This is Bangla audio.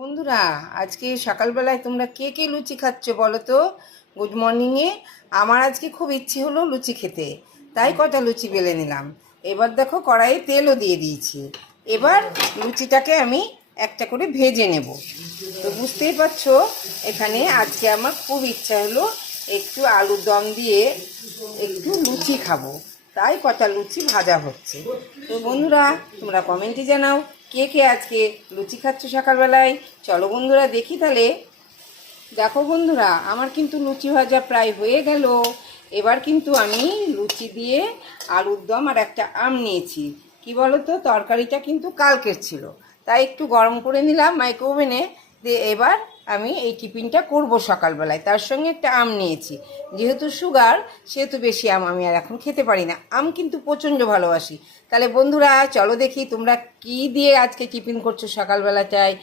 বন্ধুরা, আজকে সকালবেলায় তোমরা কে কে লুচি খাচ্ছ বলো তো? গুড মর্নিংয়ে। আমার আজকে খুব ইচ্ছে হলো লুচি খেতে, তাই কটা লুচি বেলে নিলাম। এবার দেখো কড়াইয়ে তেলও দিয়ে দিয়েছি। এবার লুচিটাকে আমি একটা করে ভেজে নেব। তো বুঝতেই পারছো, এখানে আজকে আমার খুব ইচ্ছা হলো একটু আলুর দম দিয়ে একটু লুচি খাবো, তাই কটা লুচি ভাজা হচ্ছে। তো বন্ধুরা, তোমরা কমেন্টে জানাও কে কে আজকে লুচি খাচ্ছ সকালবেলায়। চলো বন্ধুরা দেখি তাহলে। দেখো বন্ধুরা, আমার কিন্তু লুচি ভাজা প্রায় হয়ে গেল। এবার কিন্তু আমি লুচি দিয়ে আলুর দম আর একটা আম নিয়েছি। কি বলো তো, তরকারিটা কিন্তু কালকের ছিল, তাই একটু গরম করে নিলাম মাইক্রো ওভেনে দিয়ে। এবার আমি এই টিফিনটা করব সকালবেলায়, তার সঙ্গে একটা আম নিয়েছি। যেহেতু সুগার, সেহেতু বেশি আম আমি আর এখন খেতে পারি না। আম কিন্তু প্রচণ্ড ভালোবাসি। তাহলে বন্ধুরা চলো দেখি তোমরা কি দিয়ে আজকে টিফিন করছো সকালবেলাটায়।